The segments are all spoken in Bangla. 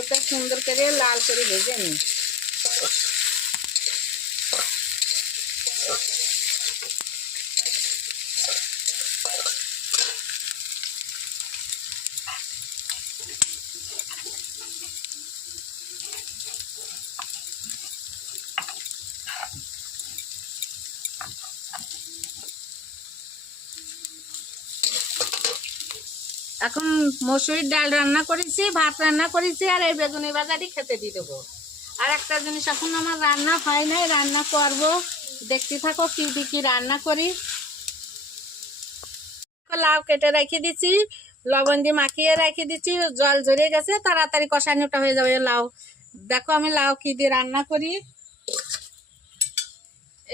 ওটা সুন্দর করে লাল করে ভেজে নিই। এখন মসুরির ডাল রান্না করেছি, ভাত রান্না করেছি, আর এই বেগুনি ভাজাটি খেতে দিয়ে দেবো। আর একটা জিনিস এখন আমার রান্না হয় নাই, রান্না করব, দেখতে থাকো কি কি রান্না করি। লাউ কেটে রেখে দিচ্ছি, লবণ দিয়ে মাখিয়ে রেখে দিচ্ছি, জল ঝরে গেছে, তাড়াতাড়ি কষানোটা হয়ে যাবে লাউ। দেখো আমি লাউ কি দিয়ে রান্না করি।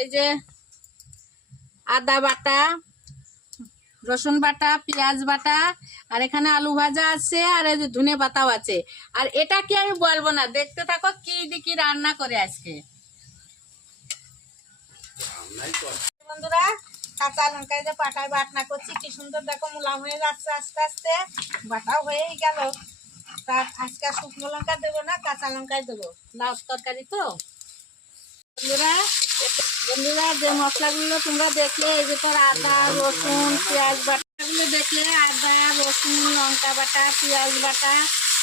এই যে আদা বাটা, রসুন বাটা, পেঁয়াজ বাটা, আর এখানে আলু ভাজা আছে, আর এই যে ধনে পাতাও আছে। আর এটা কি আমি বলবো না, দেখতে থাকো কি কি রান্না করে আজকে। বন্ধুরা, কাঁচা লঙ্কা যে পাটায় বাটনা করছি, কি সুন্দর দেখো মোলা হয়ে যাচ্ছে, আস্তে আস্তে বাটাও হয়েই গেল। তা আজকে শুকনো লঙ্কা দেবো না, কাঁচা লঙ্কাই দেবো, লাউ তরকারি তো। বন্ধুরা যে মশলাগুলো তোমরা দেখলে, এই যে তোর আদা রসুন পেঁয়াজ বাটাগুলো দেখলে, আদা রসুন লঙ্কা বাটা পেঁয়াজ বাটা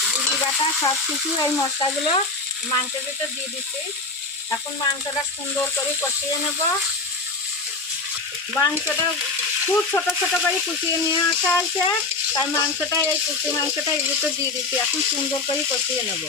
জিরি বাটা সব কিছু এই মশলাগুলো মাংসের ভিতরে দিয়ে দিচ্ছি। এখন মাংসটা সুন্দর করে কষিয়ে নেব। মাংসটা খুব ছোট ছোট করে কুচিয়ে নিয়ে আসা আছে, তাই মাংসটা এই কুচি মাংসটা এর ভিতরে দিয়ে দিচ্ছি। এখন সুন্দর করে কষিয়ে নেব।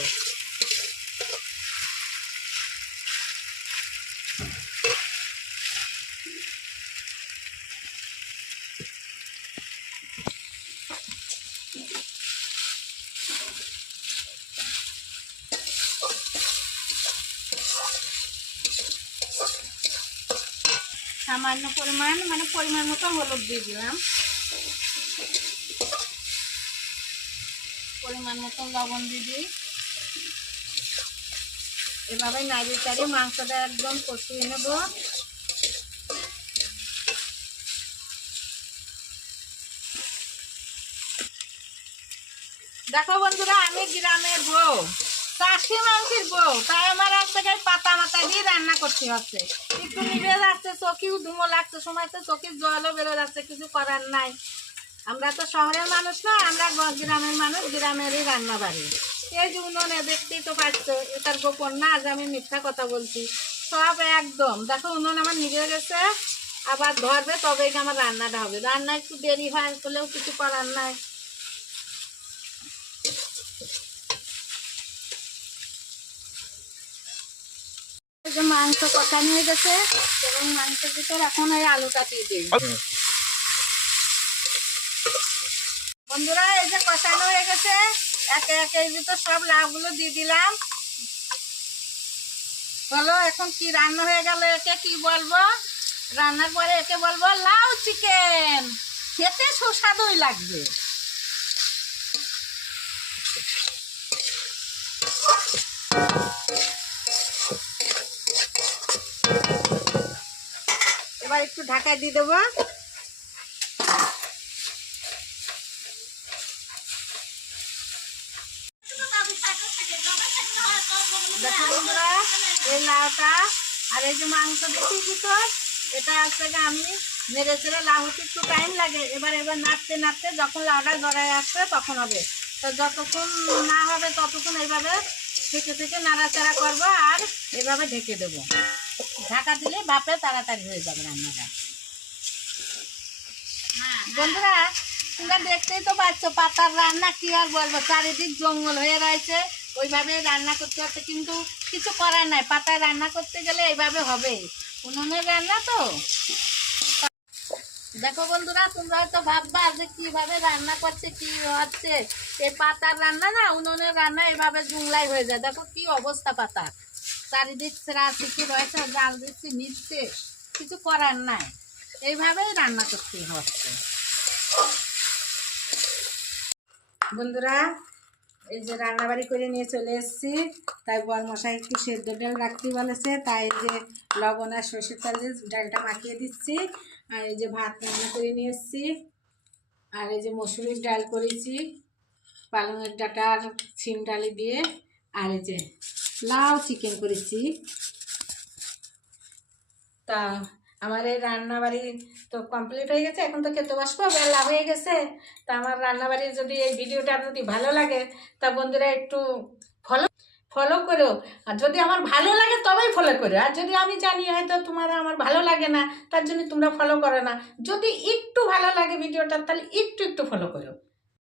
সামান্য পরিমাণ মানে পরিমাণ মতো হলুদ দিয়ে দিলাম, পরিমাণ মতো লবণ দিয়ে দিই। এভাবে নাড়িয়ে চাড়িয়ে মাংসটা একদম কষিয়ে নেব। দেখো বন্ধুরা, আমি গ্রামের বউ, চাষি মানুষের বউ, তাই আমার এক জায়গায় পাতা মাথা দিয়ে রান্না করতে হচ্ছে। একটু নিভে যাচ্ছে, চোখেও ধুমো লাগছে, সময় তো চোখের জলও বেরো যাচ্ছে, কিছু করার নাই। আমরা তো শহরের মানুষ না, আমরা গ্রামের মানুষ, গ্রামেরই রান্না বাড়ি। এই যে উনুনে দেখতেই তো পাচ্ছ, এটার গোপন না যে আমি মিথ্যা কথা বলছি। সব একদম দেখো উনুন আমার নিভে গেছে, আবার ধরবে তবেই আমার রান্নাটা হবে। রান্না একটু দেরি হয় বলেও কিছু করার নাই। যে মাংস কষানো হয়ে গেছে, এবং মাংসের ভিতর এখন এই আলুটা দিয়ে দিই। বন্ধুরা, এই যে কষানো হয়ে গেছে, একে একে এর ভিতর সব লাউগুলো দিয়ে দিলাম। বলো এখন কি রান্না হয়ে গেল, একে কি বলবো? রান্নার পরে একে বলবো লাউ চিকেন, খেতে সুস্বাদুই লাগবে। এবার একটু ঢাকা দিয়ে দেবো। দেখো বন্ধুরা, এই লাউটা আর এই যে মাংস দেখি ভিতর, এটা আসলে আমি নেড়ে চেড়ে লাউ হতে একটু টাইম লাগে। এবার নাড়তে নাড়তে যখন লাউটা জড়ায় আসবে তখন হবে। তো যতক্ষণ না হবে ততক্ষণ এইভাবে থেকে থেকে নাড়াচাড়া করবো, আর এভাবে ঢেকে দেবো। ঢাকা দিলে ভাপে তাড়াতাড়ি হয়ে যাবে রান্নাটা। বন্ধুরা, তোমরা দেখতেই তো পাচ্ছ পাতার রান্না, কি আর বলবো, চারিদিক জঙ্গল হয়ে রয়েছে, ওইভাবে রান্না করতে হচ্ছে, কিন্তু কিছু করার নাই। পাতায় রান্না করতে গেলে এইভাবে হবে, উনুনের রান্না তো। দেখো বন্ধুরা, তোমরা হয়তো ভাববা যে কিভাবে রান্না করছে, কি হচ্ছে। এই পাতার রান্না না, উনুনের রান্না এভাবে জুংলাই হয়ে যায়। দেখো কি অবস্থা পাতা, চারিদিক সেরা শিখি রয়েছে, জাল দিচ্ছি নিচ্ছে, কিছু করার নাই, এইভাবেই রান্না করতে হচ্ছে। বন্ধুরা, এই যে রান্নাবাড়ি করে নিয়ে চলে এসেছি, তাই বরমশাই একটু সেদ্ধ ডাল রাখতে বলেছে, তাই যে লবণ আর সর্ষের তেল দিয়ে ডালটা মাখিয়ে দিচ্ছি। আর এই যে ভাত রান্না করে নিয়ে এসেছি, আর এই যে মসুরির ডাল করেছি, পালংয়ের ডাঁটা আর সিম ডালি দিয়ে, আর এই যে লাউ চিকেন করেছি। তা আমার এই রান্নাবাড়ি তো কমপ্লিট হয়ে গেছে, এখন তো খেতে বসবো, বেলা হয়ে গেছে। তা আমার রান্নাবাড়ির যদি এই ভিডিওটা যদি ভালো লাগে তা বন্ধুরা একটু ফলো করো। আর যদি আমার ভালো লাগে তবেই ফলো করো, আর যদি আমি জানি হয়তো তোমার আমার ভালো লাগে না তার জন্য তোমরা ফলো করো না। যদি একটু ভালো লাগে ভিডিওটা তাহলে একটু একটু ফলো করো।